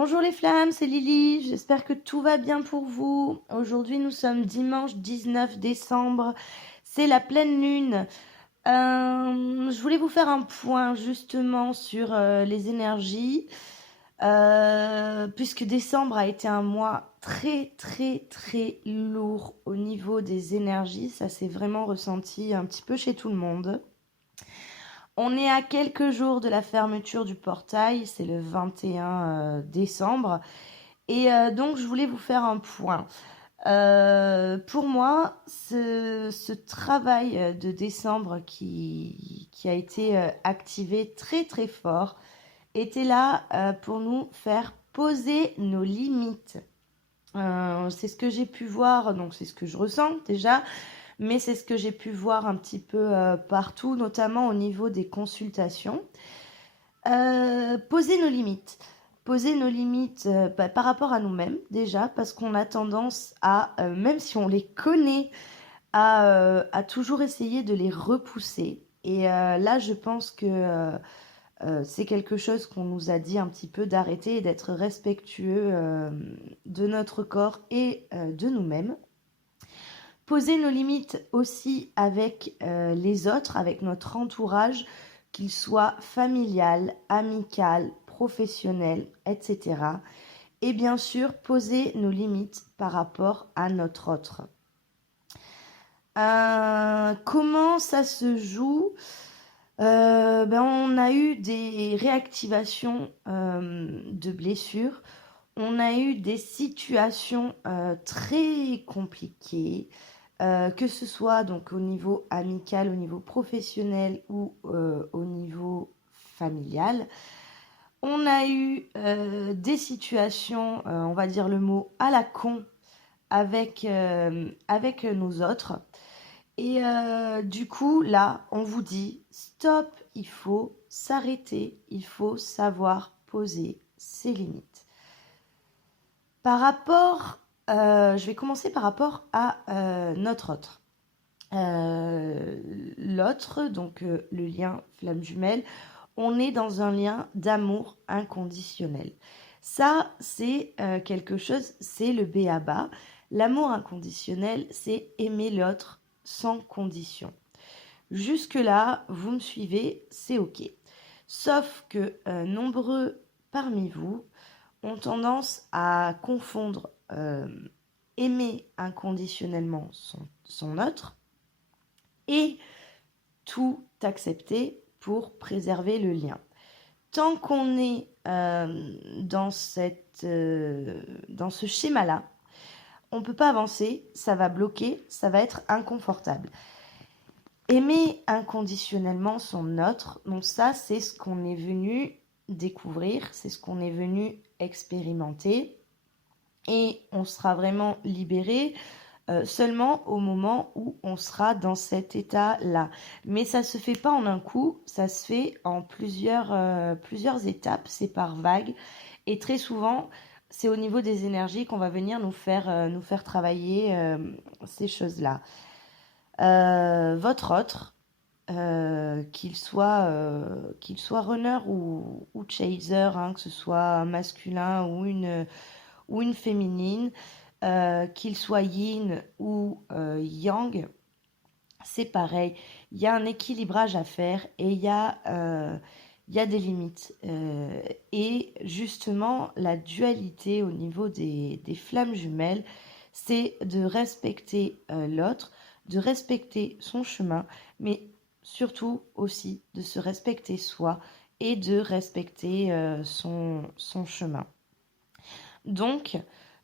Bonjour les flammes, c'est Lily, j'espère que tout va bien pour vous. Aujourd'hui nous sommes dimanche 19 décembre, c'est la pleine lune. Je voulais vous faire un point justement sur les énergies, puisque décembre a été un mois très très très lourd au niveau des énergies, ça s'est vraiment ressenti un petit peu chez tout le monde. On est à quelques jours de la fermeture du portail, c'est le 21 décembre. Et donc, je voulais vous faire un point. Pour moi, ce travail de décembre qui a été activé très très fort était là pour nous faire poser nos limites. C'est ce que j'ai pu voir, donc c'est ce que je ressens déjà, mais c'est ce que j'ai pu voir un petit peu partout, notamment au niveau des consultations. Poser nos limites. Poser nos limites par rapport à nous-mêmes déjà, parce qu'on a tendance à, même si on les connaît, à toujours essayer de les repousser. Et là, je pense que c'est quelque chose qu'on nous a dit un petit peu d'arrêter et d'être respectueux de notre corps et de nous-mêmes. Poser nos limites aussi avec les autres, avec notre entourage, qu'il soit familial, amical, professionnel, etc. Et bien sûr, poser nos limites par rapport à notre autre. Comment ça se joue? On a eu des réactivations de blessures. On a eu des situations très compliquées, que ce soit donc au niveau amical, au niveau professionnel ou au niveau familial. On a eu des situations, on va dire le mot à la con, avec nos autres. Et du coup, là, on vous dit, stop, il faut s'arrêter, il faut savoir poser ses limites. Par rapport, je vais commencer par rapport à notre autre. L'autre, donc le lien flamme jumelle, on est dans un lien d'amour inconditionnel. Ça, c'est quelque chose, c'est le b.a.-ba. L'amour inconditionnel, c'est aimer l'autre sans condition. Jusque-là, vous me suivez, c'est ok. Sauf que nombreux parmi vous ont tendance à confondre aimer inconditionnellement son autre et tout accepter pour préserver le lien. Tant qu'on est dans ce schéma-là, on ne peut pas avancer, ça va bloquer, ça va être inconfortable. Aimer inconditionnellement son autre, donc ça c'est ce qu'on est venu découvrir, c'est ce qu'on est venu expérimenter et on sera vraiment libéré seulement au moment où on sera dans cet état-là. Mais ça se fait pas en un coup, ça se fait en plusieurs étapes, c'est par vagues et très souvent c'est au niveau des énergies qu'on va venir nous faire travailler ces choses-là. Votre autre, qu'il soit runner ou chaser, hein, que ce soit un masculin ou une féminine, qu'il soit yin ou yang, c'est pareil. Il y a un équilibrage à faire et il y a des limites. Et justement, la dualité au niveau des flammes jumelles, c'est de respecter l'autre, de respecter son chemin, mais surtout aussi de se respecter soi et de respecter son chemin. Donc,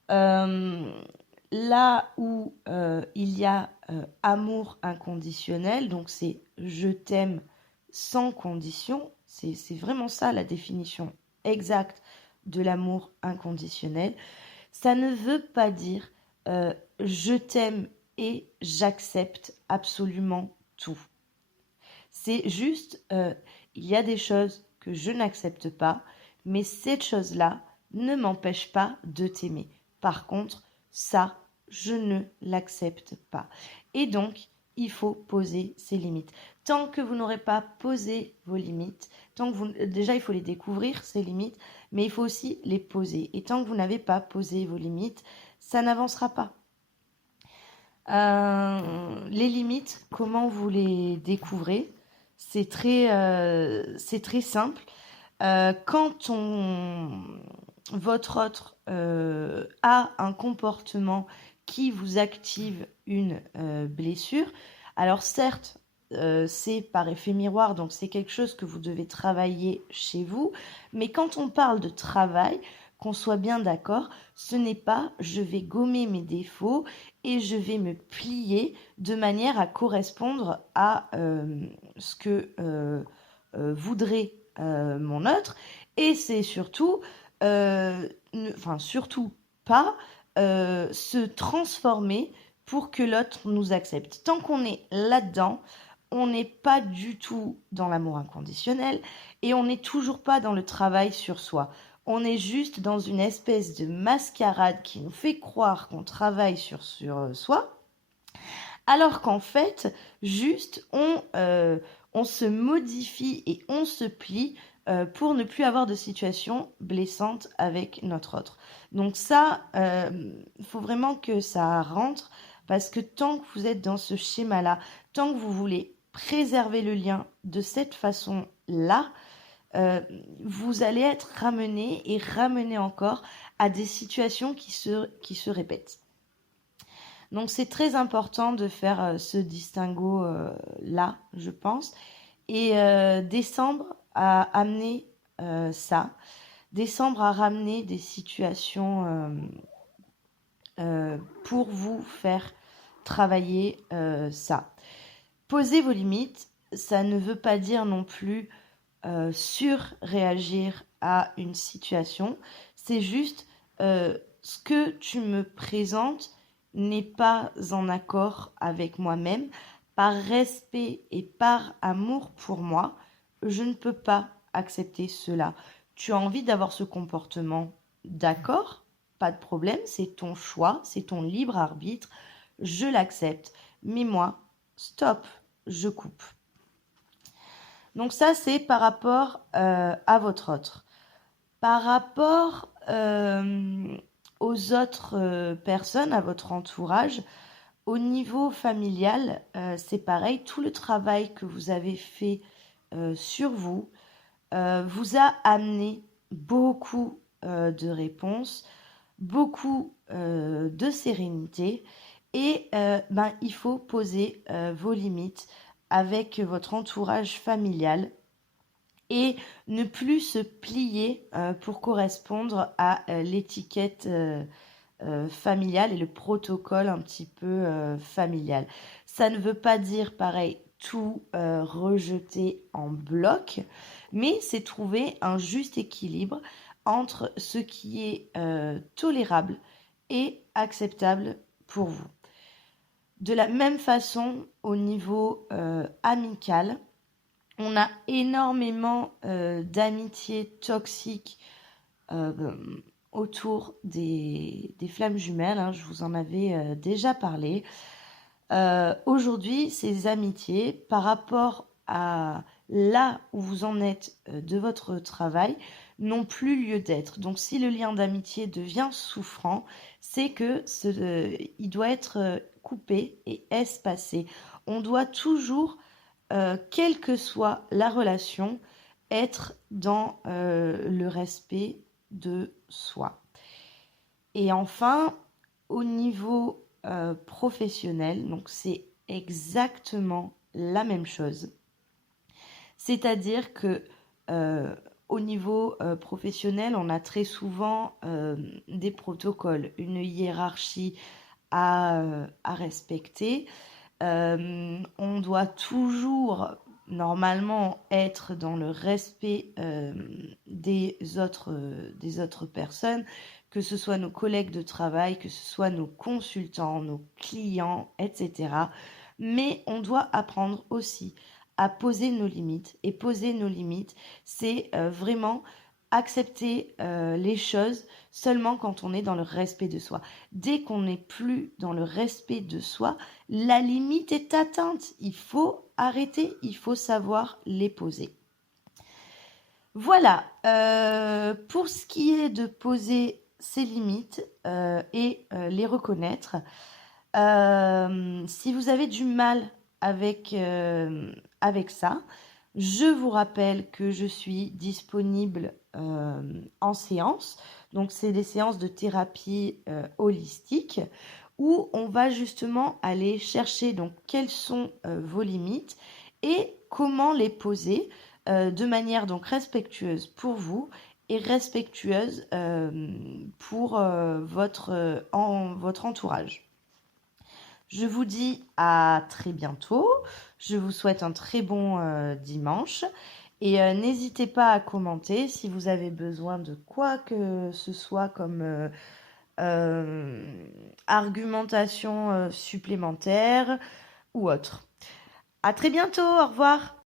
là où il y a amour inconditionnel, donc c'est je t'aime sans condition, c'est vraiment ça la définition exacte de l'amour inconditionnel. Ça ne veut pas dire je t'aime et j'accepte absolument tout. C'est juste, il y a des choses que je n'accepte pas, mais cette chose-là ne m'empêche pas de t'aimer. Par contre, ça, je ne l'accepte pas. Et donc, il faut poser ses limites. Tant que vous n'aurez pas posé vos limites, déjà il faut les découvrir, ces limites, mais il faut aussi les poser. Et tant que vous n'avez pas posé vos limites, ça n'avancera pas. Les limites, comment vous les découvrez? C'est très simple. Quand votre autre a un comportement qui vous active une blessure, alors certes, c'est par effet miroir, donc c'est quelque chose que vous devez travailler chez vous, mais quand on parle de travail, qu'on soit bien d'accord, ce n'est pas je vais gommer mes défauts et je vais me plier de manière à correspondre à ce que voudrait mon autre, et c'est surtout, surtout pas se transformer pour que l'autre nous accepte. Tant qu'on est là-dedans, on n'est pas du tout dans l'amour inconditionnel et on n'est toujours pas dans le travail sur soi. On est juste dans une espèce de mascarade qui nous fait croire qu'on travaille sur soi, alors qu'en fait, juste on se modifie et on se plie pour ne plus avoir de situation blessante avec notre autre. Donc ça, faut vraiment que ça rentre, parce que tant que vous êtes dans ce schéma-là, tant que vous voulez préserver le lien de cette façon-là, vous allez être ramené et ramené encore à des situations qui se répètent. Donc c'est très important de faire ce distinguo là, je pense. Et décembre a amené ça. Décembre a ramené des situations pour vous faire travailler ça. Poser vos limites, ça ne veut pas dire non plus surréagir à une situation. C'est juste ce que tu me présentes n'est pas en accord avec moi-même. Par respect et par amour pour moi, je ne peux pas accepter cela. Tu as envie d'avoir ce comportement, d'accord, pas de problème, c'est ton choix, c'est ton libre arbitre, je l'accepte. Mais moi, stop, je coupe. Donc ça, c'est par rapport à votre autre. Par rapport aux autres personnes, à votre entourage, au niveau familial, c'est pareil. Tout le travail que vous avez fait sur vous vous a amené beaucoup de réponses, beaucoup de sérénité. Et il faut poser vos limites avec votre entourage familial et ne plus se plier pour correspondre à l'étiquette familiale et le protocole un petit peu familial. Ça ne veut pas dire, pareil, tout rejeter en bloc, mais c'est trouver un juste équilibre entre ce qui est tolérable et acceptable pour vous. De la même façon, au niveau amical, on a énormément d'amitiés toxiques autour des flammes jumelles, hein, je vous en avais déjà parlé. Aujourd'hui, ces amitiés, par rapport à là où vous en êtes de votre travail, n'ont plus lieu d'être. Donc si le lien d'amitié devient souffrant, c'est que il doit être coupé et espacé. On doit toujours, quelle que soit la relation, être dans le respect de soi. Et enfin, au niveau professionnel, donc c'est exactement la même chose. C'est-à-dire que au niveau professionnel, on a très souvent des protocoles, une hiérarchie à respecter. On doit toujours normalement être dans le respect des autres personnes, que ce soit nos collègues de travail, que ce soit nos consultants, nos clients, etc. Mais on doit apprendre aussi à poser nos limites. Et poser nos limites, c'est vraiment accepter les choses seulement quand on est dans le respect de soi. Dès qu'on n'est plus dans le respect de soi, la limite est atteinte. Il faut arrêter, il faut savoir les poser. Voilà, pour ce qui est de poser ses limites et les reconnaître, si vous avez du mal avec ça, je vous rappelle que je suis disponible en séance. Donc, c'est des séances de thérapie holistique où on va justement aller chercher donc quelles sont vos limites et comment les poser de manière donc respectueuse pour vous et respectueuse pour votre entourage. Je vous dis à très bientôt. Je vous souhaite un très bon dimanche. Et n'hésitez pas à commenter si vous avez besoin de quoi que ce soit comme euh, argumentation supplémentaire ou autre. À très bientôt. Au revoir.